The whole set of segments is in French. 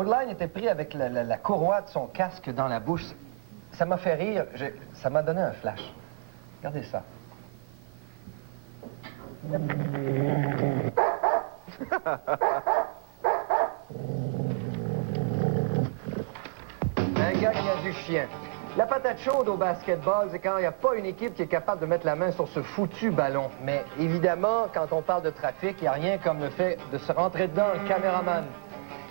Odeline était pris avec la courroie de son casque dans la bouche. Ça m'a fait rire. Ça m'a donné un flash. Regardez ça. Un gars qui a du chien. La patate chaude au basketball, c'est quand il n'y a pas une équipe qui est capable de mettre la main sur ce foutu ballon. Mais évidemment, quand on parle de trafic, il n'y a rien comme le fait de se rentrer dedans, le caméraman.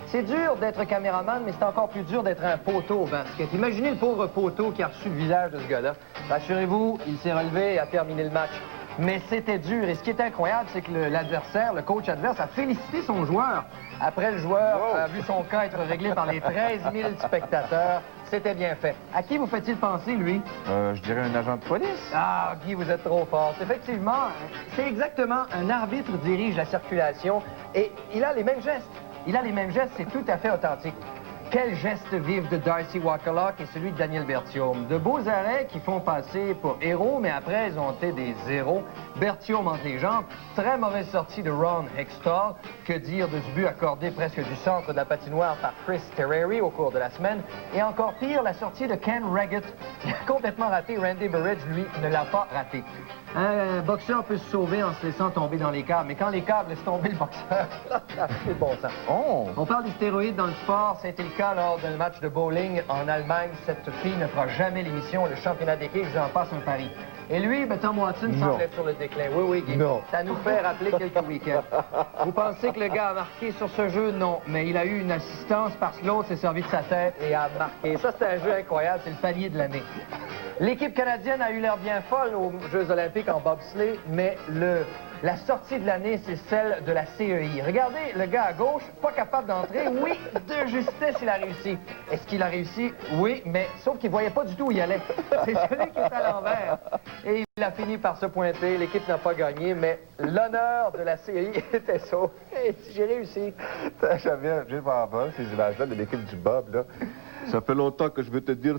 C'est dur d'être caméraman, mais c'est encore plus dur d'être un poteau au basket. Imaginez le pauvre poteau qui a reçu le visage de ce gars-là. Rassurez-vous, il s'est relevé et a terminé le match. Mais c'était dur. Et ce qui est incroyable, c'est que l'adversaire, le coach adverse, a félicité son joueur. Après, le joueur a vu son cas être réglé par les 13 000 spectateurs. C'était bien fait. À qui vous fait-il penser, lui? Je dirais un agent de police. Ah, Guy, vous êtes trop fort. Effectivement, c'est exactement un arbitre dirige la circulation et il a les mêmes gestes. Il a les mêmes gestes, c'est tout à fait authentique. Quel geste vif de Darcy Waterlock et celui de Daniel Berthiaume. De beaux arrêts qui font passer pour héros, mais après, ils ont été des zéros. Berthiaume entre les jambes. Très mauvaise sortie de Ron Hextall. Que dire de ce but accordé presque du centre de la patinoire par Chris Terreri au cours de la semaine. Et encore pire, la sortie de Ken Raggett. Il a complètement raté. Randy Burridge, lui, ne l'a pas raté. Un boxeur peut se sauver en se laissant tomber dans les câbles, mais quand les câbles laissent tomber le boxeur, c'est bon sens. Oh! On parle des stéroïdes dans le sport. C'était le cas lors d'un match de bowling en Allemagne. Cette fille ne fera jamais l'émission, le championnat d'équipe. Je vous en passe un pari. Et lui, Tom Watson semble être sur le déclin. Oui, oui, Guy. Non. Ça nous fait rappeler quelques week-ends. Vous pensez que le gars a marqué sur ce jeu? Non. Mais il a eu une assistance parce que l'autre s'est servi de sa tête et a marqué. Ça, c'est un jeu incroyable. C'est le panier de l'année. L'équipe canadienne a eu l'air bien folle aux Jeux olympiques en bobsleigh, mais la sortie de l'année, c'est celle de la CEI. Regardez, le gars à gauche, pas capable d'entrer. Oui, de justesse, il a réussi. Est-ce qu'il a réussi? Oui, mais sauf qu'il voyait pas du tout où il allait. C'est celui qui est à l'envers. Et il a fini par se pointer. L'équipe n'a pas gagné, mais l'honneur de la CEI était sauvé. J'ai réussi. J'ai pas ces images-là de l'équipe du Bob, là. Ça fait longtemps que je veux te dire...